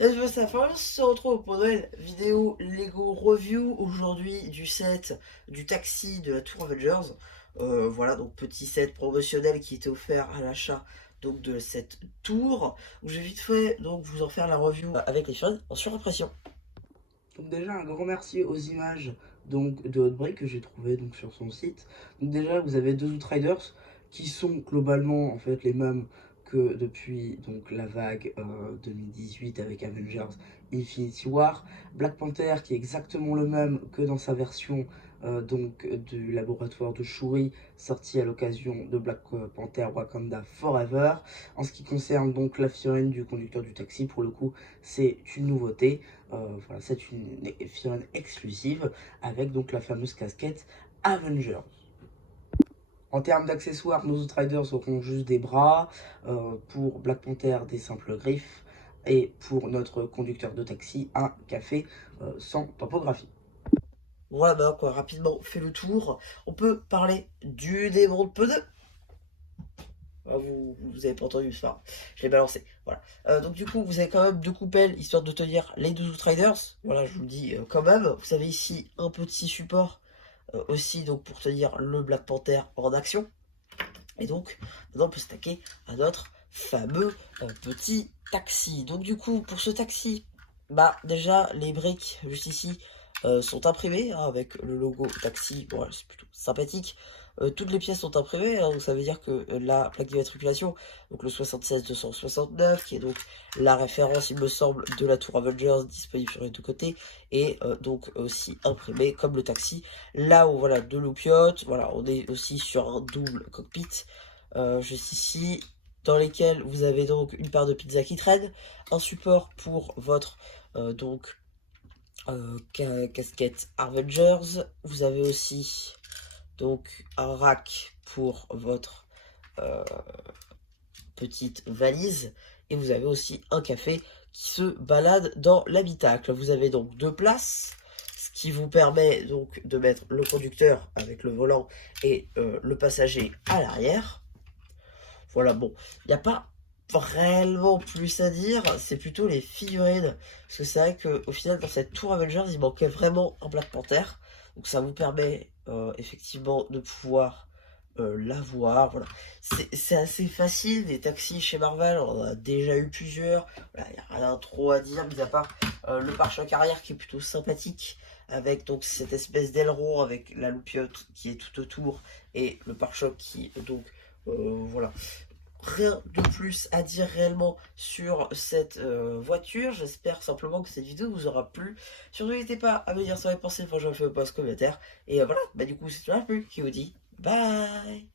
Ça fait on se retrouve pour une vidéo Lego Review aujourd'hui du set du taxi de la Tour Avengers. Voilà, donc petit set promotionnel qui était offert à l'achat donc de cette tour. Je vais vite fait donc vous en faire la review avec les figurines en surimpression. Donc déjà un grand merci aux images donc de Hotbreak que j'ai trouvé donc sur son site. Donc déjà vous avez deux Outriders qui sont globalement en fait les mêmes que depuis donc la vague 2018 avec Avengers Infinity War. Black Panther qui est exactement le même que dans sa version donc du laboratoire de Shuri sorti à l'occasion de Black Panther Wakanda Forever. En ce qui concerne donc la figurine du conducteur du taxi, pour le coup c'est une nouveauté. Voilà, c'est une figurine exclusive avec donc la fameuse casquette Avengers. En termes d'accessoires, nos Outriders auront juste des bras, pour Black Panther des simples griffes, et pour notre conducteur de taxi, un café sans topographie. Voilà, bah quoi, rapidement, on fait le tour. On peut parler du démon de peu de... Ah, vous avez pas entendu ça, je l'ai balancé. Voilà. Donc du coup, vous avez quand même deux coupelles histoire de tenir les deux Outriders. Voilà, je vous le dis quand même. Vous avez ici un petit support aussi donc pour tenir le Black Panther en action. Et donc, maintenant on peut s'attaquer à notre fameux petit taxi. Donc du coup, pour ce taxi, bah déjà les briques juste ici sont imprimées hein, avec le logo taxi. Bon, voilà, c'est plutôt sympathique. Toutes les pièces sont imprimées, hein, donc ça veut dire que la plaque d'immatriculation, donc le 76 269, qui est donc la référence, il me semble, de la Tour Avengers, disponible sur les deux côtés, et donc aussi imprimée comme le taxi. Là où voilà, de l'opiote, voilà, on est aussi sur un double cockpit, juste ici, dans lesquels vous avez donc une part de pizza qui traîne, un support pour votre donc casquette Avengers, vous avez aussi donc un rack pour votre euh, petite valise, et vous avez aussi un café qui se balade dans l'habitacle. Vous avez donc deux places, ce qui vous permet donc de mettre le conducteur avec le volant et le passager à l'arrière. Voilà, bon, il n'y a pas réellement plus à dire, c'est plutôt les figurines. Parce que c'est vrai qu'au final, dans cette Tour Avengers, il manquait vraiment un Black Panther. Donc ça vous permet effectivement de pouvoir l'avoir. Voilà. C'est assez facile, des taxis chez Marvel, on en a déjà eu plusieurs. Voilà, il n'y a rien trop à dire, mis à part le pare-choc arrière qui est plutôt sympathique. Avec donc cette espèce d'aileron avec la loupiote qui est tout autour et le pare-choc qui donc voilà, rien de plus à dire réellement sur cette voiture. J'espère simplement que cette vidéo vous aura plu. Surtout n'hésitez pas à me dire ce que vous avez pensé, franchement je fais un post commentaire. Et voilà, bah du coup c'est tout la plus qui vous dit bye.